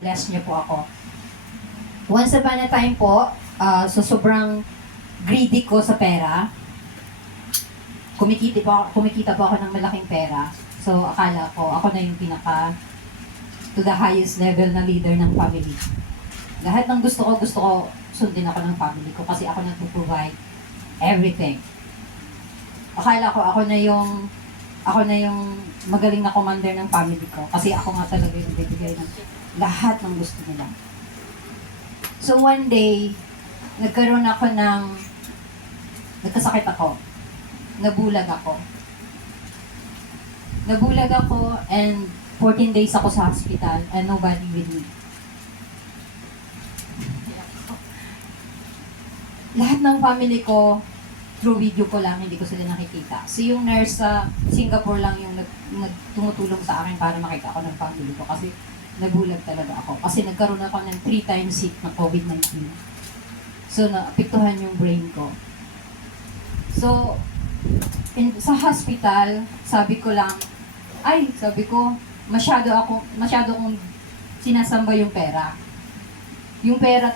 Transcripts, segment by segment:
bless niyo po ako. Once upon a time po, so sobrang greedy ko sa pera, kumikita po ako ng malaking pera. So akala ko, ako na yung pinaka to the highest level na leader ng family. Lahat ng gusto ko, sundin ako ng family ko kasi ako nagpo-provide everything. Akala ko ako na yung magaling na commander ng family ko kasi ako nga talaga yung bibigay ng lahat ng gusto nila. So one day, nagkasakit ako. Nabulag ako and 14 days ako sa hospital and nobody with me. Lahat ng family ko, through video ko lang, hindi ko sila nakikita. So yung nurse sa Singapore lang yung tumutulong sa akin para makita ako ng family ko kasi nabulag talaga ako. Kasi nagkaroon ako ng 3 times sick ng COVID-19. So naapektuhan yung brain ko. So, sa hospital, sabi ko, masyado akong sinasamba yung pera. Yung pera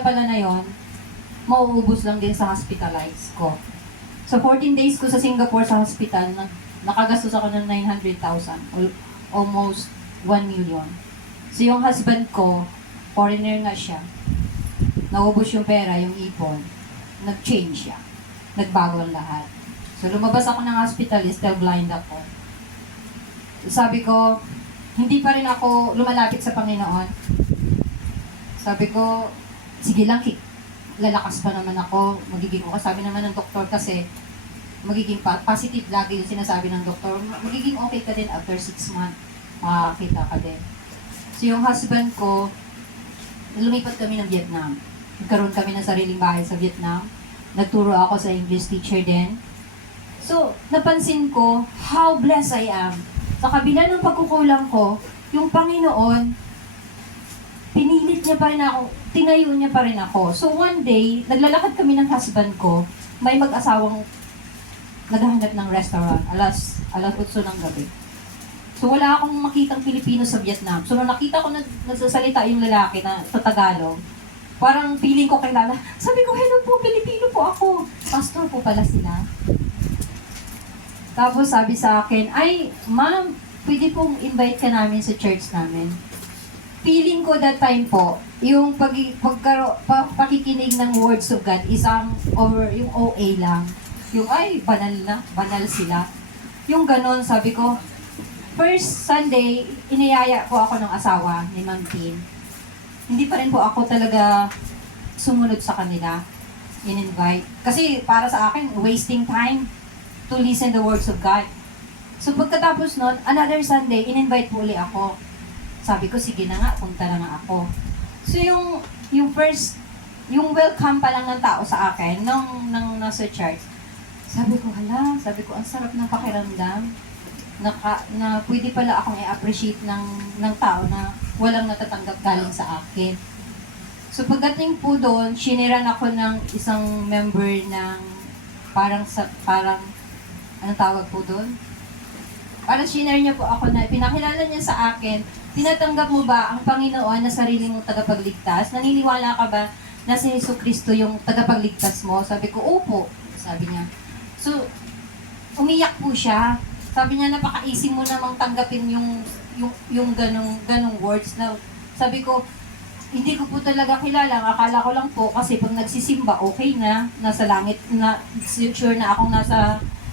pala na yon, mauubos lang din sa hospitalize ko. So 14 days ko sa Singapore sa hospital, nakagastos ako ng 900,000, almost 1 million. So yung husband ko, foreigner nga siya, naubos yung pera, yung ipon, nag-change siya, nagbago ang lahat. So lumabas ako ng hospital, still blind ako. Sabi ko, hindi pa rin ako lumalapit sa Panginoon. Sabi ko, sige lang, lalakas pa naman ako, sabi naman ng doktor kasi, magiging positive lagi yung sinasabi ng doktor, magiging okay ka din after 6 months, makakita ka din. So yung husband ko, lumipat kami ng Vietnam. Nagkaroon kami ng sariling bahay sa Vietnam. Nagturo ako sa English teacher din. So, napansin ko, how blessed I am. Sa kabila ng pagkukulang ko, yung Panginoon, pinilit niya pa rin ako, tinayo niya pa rin ako. So one day, naglalakad kami ng husband ko, may mag-asawang naghahanap ng restaurant, alas 8 ng gabi. So wala akong makitang Pilipino sa Vietnam. So nung nakita ko nagsasalita yung lalaki na sa Tagalog, parang feeling ko kilala. Sabi ko, hello po, Pilipino po ako. Pastor po pala sila. Tapos sabi sa akin, ay, ma'am, pwede pong invite ka namin sa church namin. Feeling ko that time po, yung pakikinig ng words of God, yung OA lang. Yung ay, banal sila. Yung ganon, sabi ko, first Sunday, iniyaya po ako ng asawa ni Ma'am Tin. Hindi pa rin po ako talaga sumunod sa kanila, in-invite. Kasi para sa akin, wasting time to listen the words of God. So pagkatapos nun, another Sunday, in-invite po ulit ako. Sabi ko, sige na nga, punta na nga ako. So yung welcome pa lang ng tao sa akin, nung nasa church, sabi ko, ang sarap ng pakiramdam, na pwede pala akong i-appreciate ng tao na walang natatanggap galing sa akin. So pagdating po doon, shiniran ako ng isang member ng parang anong tawag po doon? Parang shinare niya po ako na pinakilala niya sa akin, tinatanggap mo ba ang Panginoon na sarili mong tagapagligtas? Naniniwala ka ba na si Jesucristo yung tagapagligtas mo? Sabi ko, opo. Sabi niya. So, umiyak po siya. Sabi niya, napaka-easy mo namang tanggapin yung ganong words na sabi ko, hindi ko po talaga kilala. Akala ko lang po kasi pag nagsisimba, okay na, nasa langit, na sure na akong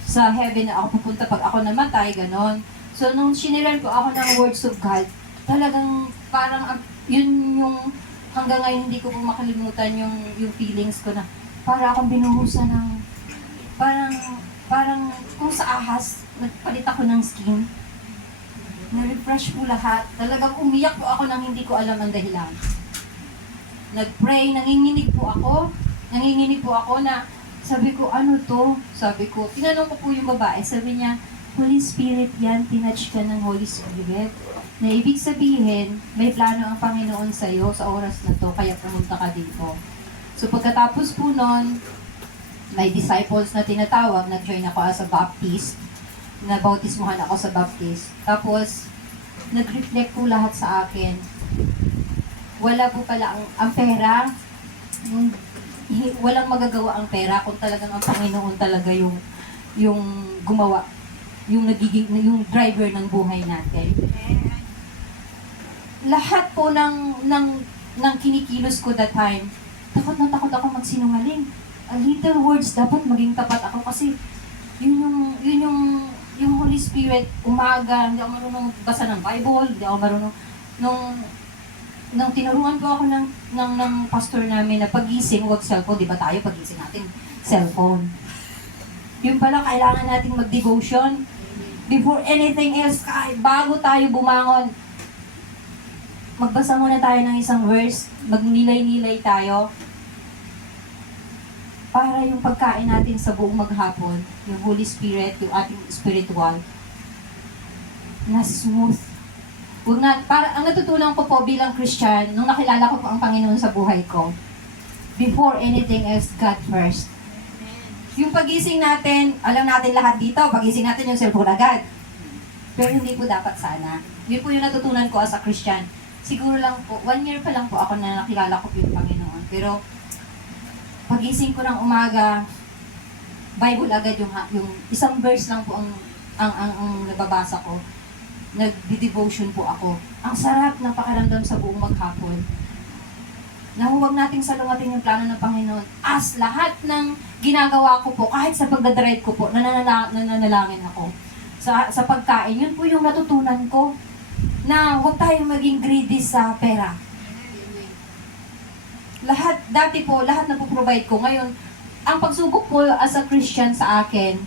sa heaven na ako pupunta pag ako namatay, ganon. So, nung shiniran po ako ng words of God, talagang parang yun yung hanggang ngayon hindi ko po makalimutan yung feelings ko na para akong binuhusan ng parang kung sa ahas, nagpalit ako ng skin. Na-refresh po lahat. Talagang umiyak po ako nang hindi ko alam ang dahilan. Nag-pray, nanginginig po ako na sabi ko, ano to? Sabi ko, tinanong ko po yung babae, sabi niya, Holy Spirit yan, tinouch ka ng Holy Spirit. Na ibig sabihin, may plano ang Panginoon sa'yo sa oras na to, kaya pumunta ka dito. So pagkatapos po nun, may disciples na tinatawag, nag-join ako as a Baptist, nabautismuhan ako sa Baptist. Tapos, nag-reflect po lahat sa akin wala po pala ang pera, walang magagawa ang pera kung talagang ang Panginoon talaga yung gumawa, yung nagiging yung driver ng buhay natin. Lahat po ng kinikilos ko that time, takot na takot ako magsinungaling. A little words, dapat maging tapat ako kasi yung Holy Spirit, umaga, hindi ako marunong magbasa ng Bible, hindi ako marunong, nung tinuruan po ako ng pastor namin na pagising, huwag cellphone, di ba tayo pagising natin, cellphone. Yung pala, kailangan nating mag-devotion. Before anything else, bago tayo bumangon, magbasa muna tayo ng isang verse, magnilay-nilay tayo, para yung pagkain natin sa buong maghapon, yung Holy Spirit, yung ating spiritual, na smooth. Ang natutunan ko po bilang Christian, nung nakilala ko po ang Panginoon sa buhay ko, before anything else, God first. Yung pagising natin, alam natin lahat dito, pagising natin yung cellphone agad. Pero hindi po dapat sana. Yun po yung natutunan ko as a Christian. Siguro lang po, 1 year pa lang po ako na nakilala ko po yung Panginoon. Pero, pagising ko ng umaga, Bible agad yung isang verse lang po ang nababasa ko. Nag-devotion po ako. Ang sarap ng pakiramdam sa buong maghapon. Na huwag nating salungatin yung plano ng Panginoon. As lahat ng ginagawa ko po, kahit sa pagdadrive ko po, nananalangin ako. Sa pagkain, yun po yung natutunan ko. Na huwag tayong maging greedy sa pera. Dati po, lahat na po-provide ko. Ngayon, ang pagsubok po as a Christian sa akin,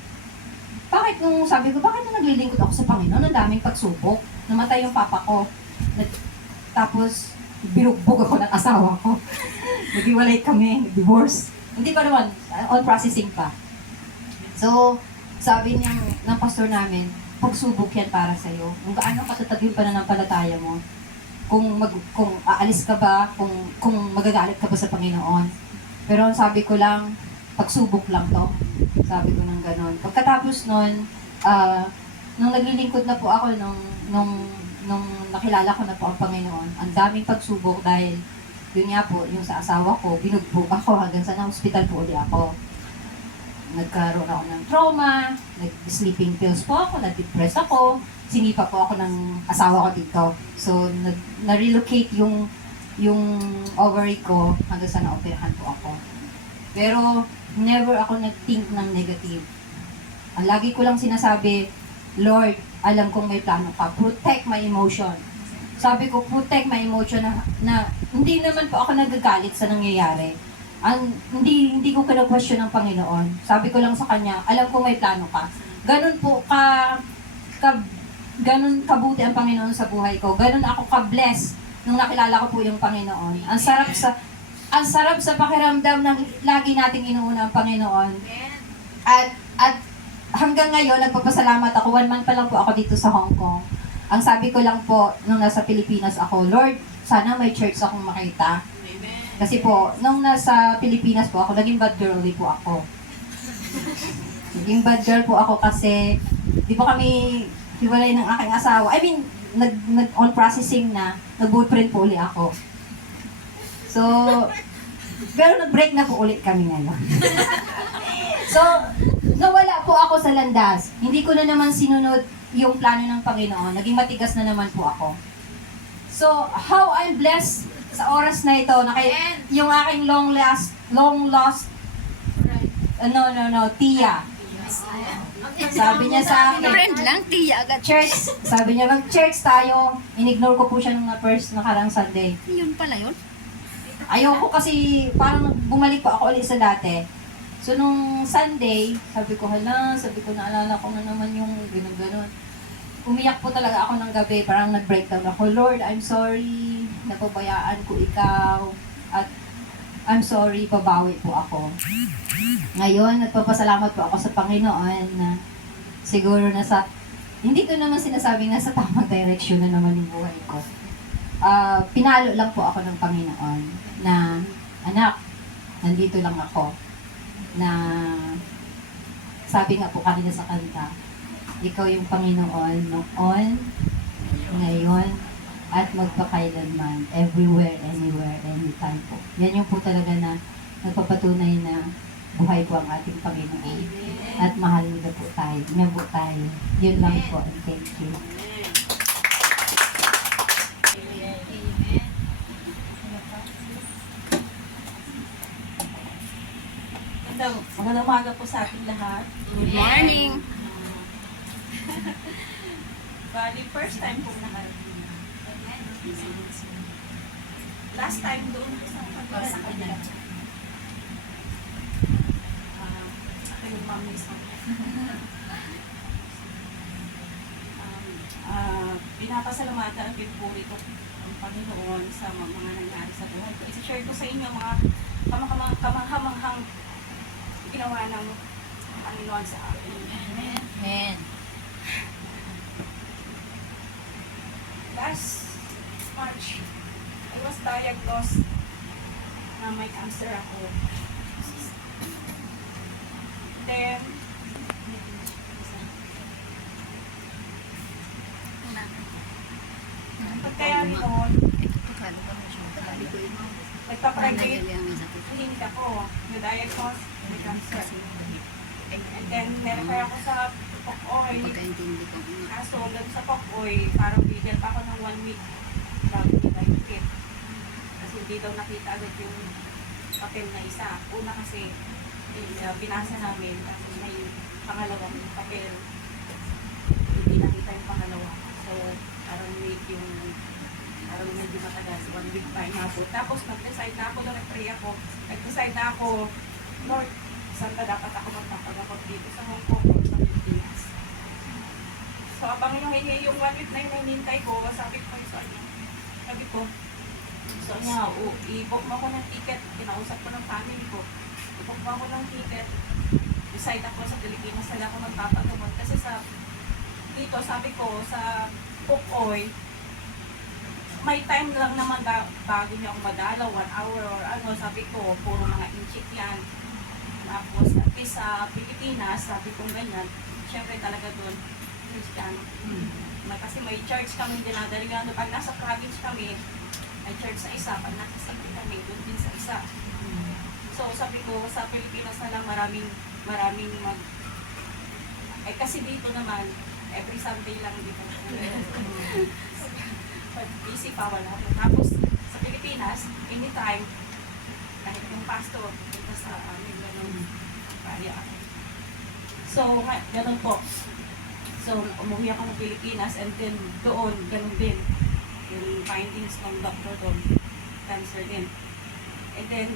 bakit nung naglilingkod ako sa Panginoon, ang daming pagsubok. Namatay yung papa ko. Tapos, binugbog ako ng asawa ko. Naghiwalay kami, divorce. Hindi pa naman, on processing pa. So, sabi ng pastor namin, pagsubok yan para sa'yo. Kung gaano katatag yung pananampalataya mo. Kung aalis ka ba, kung magagalit ka ba sa Panginoon. Pero sabi ko lang, pagsubok lang to. Sabi ko ng ganon. Pagkatapos nun, nung naglilingkod na po ako, nung nakilala ko na po ang Panginoon, ang daming pagsubok dahil yun nga po, yung sa asawa ko, binugbog ako hanggang sa na-hospital po ulit ako. Nagkaroon ako ng trauma, nag-sleeping pills po ako, na-depress ako, sinipa po ako ng asawa ko dito. So, na-relocate yung ovary ko hanggang sa na-operahan po ako. Pero, never ako nag-think ng negative. Ang lagi ko lang sinasabi, Lord, alam kong may plano ka. Protect my emotion. Sabi ko, protect my emotion na hindi naman po ako nagagalit sa nangyayari. Hindi ko kina-question ng Panginoon. Sabi ko lang sa Kanya, alam kong may plano ka. Ganun po ganun kabuti ang Panginoon sa buhay ko. Ganun ako ka-bless nung nakilala ko po yung Panginoon. Ang sarap sa pakiramdam ng lagi nating inuuna ang Panginoon. At hanggang ngayon, nagpapasalamat ako. 1 month pa lang po ako dito sa Hong Kong. Ang sabi ko lang po, nung nasa Pilipinas ako, Lord, sana may church akong makita. Kasi po, nung nasa Pilipinas po ako, naging bad girly po ako. Naging bad girl po ako kasi, di ba kami hiwalay ng aking asawa. I mean, on processing na, nag-boyfriend po ulit ako. So, pero nag-break na po ulit kami ngayon. So, nawala po ako sa landas. Hindi ko na naman sinunod yung plano ng Panginoon. Naging matigas na naman po ako. So, how I'm blessed sa oras na ito, yung aking long lost, Tia. Sabi niya sa akin, Friend lang, tiya agad. church, sabi niya, mag-church tayo. Inignore ko po siya nung first nakarang Sunday. Yun pala yun. Ayoko kasi parang bumalik pa ako ulit sa dati. So, nung Sunday, sabi ko, naalala ko na naman yung gano'n. Umiyak po talaga ako ng gabi, parang nag-breakdown ako. Lord, I'm sorry, napabayaan ko ikaw, at I'm sorry, babawi po ako. Ngayon, nagpapasalamat po ako sa Panginoon na siguro hindi ko naman sinasabing nasa tamang direksyon na naman yung buhay ko. Pinalo lang po ako ng Panginoon na, anak, nandito lang ako. Na sabi nga po kanina sa kanta, ikaw yung Panginoon noon, ngayon, at magpakailanman, everywhere, anywhere, anytime po. Yan yung po talaga na nagpapatunay na buhay po ang ating Panginoon. At mahal niya po tayo. Niya po tayo. Yun lang po. And thank you. Magandang umaga po sa ating lahat. Good morning. Bali, first time po nakarating. Last time doon sa kanila. Ako yung mami sa pinapasalamatan at pinupuri ko ang Panginoon sa mga nangyari sa buhay ko. I-share ko sa inyo mga kamanghamanghang ginawa ng Panginoon sa akin. Amen. Last March, I was diagnosed na may cancer ako. Then, pagkayari noon, nagpa-private clinic ako, na-diagnose may cancer. And then, nerefer ako sa Pocoy. Kaso, doon sa Pocoy, parang bigyan pa ako ng 1 week bago i-diagnostic. Kasi hindi daw nakita agad yung papel na isa. Una kasi, binasa namin, kasi may pangalawang papel. Hindi nakita yung pangalawa. So, parang week yung parang medyo matagal, 1 week pa nga po. Tapos nag-decide na ako, nag-pray ako. Nag-decide na ako, Lord, saan ba dapat ako magpapagakot dito sa Hong Kong o sa Pilipinas? So, abang yung 1 week na yung hinintay ko, sabi ko sa inyo, sabi ko, so niya, i-book mo ako ng ticket, kinausap ko ng family ko, i-book mo ako ng ticket, decide ako sa Pilipinas na ako magpapagamot. Kasi sa, dito, sabi ko, sa Pukoy, may time lang naman bago niya ako madalaw, 1 hour or ano, sabi ko, puro mga inchik yan. Tapos, at least sa Pilipinas, sabi kong ganyan, syempre talaga doon, Christian. Kasi may church kami dinadalingan. Pag nasa province kami, may church sa isa. Pag nasa city kami, doon din sa isa. So, sabi ko, sa Pilipinas na lang maraming kasi dito naman, every Sunday lang dito. Pag busy pa, wala po. Tapos, sa Pilipinas, anytime, kahit yung pastor, punta sa amin, ganun, kaya. So, ganun po. So, umuwi ako ng Pilipinas and then doon, ganun din. Yung findings ng doctor doon, cancer din. And then,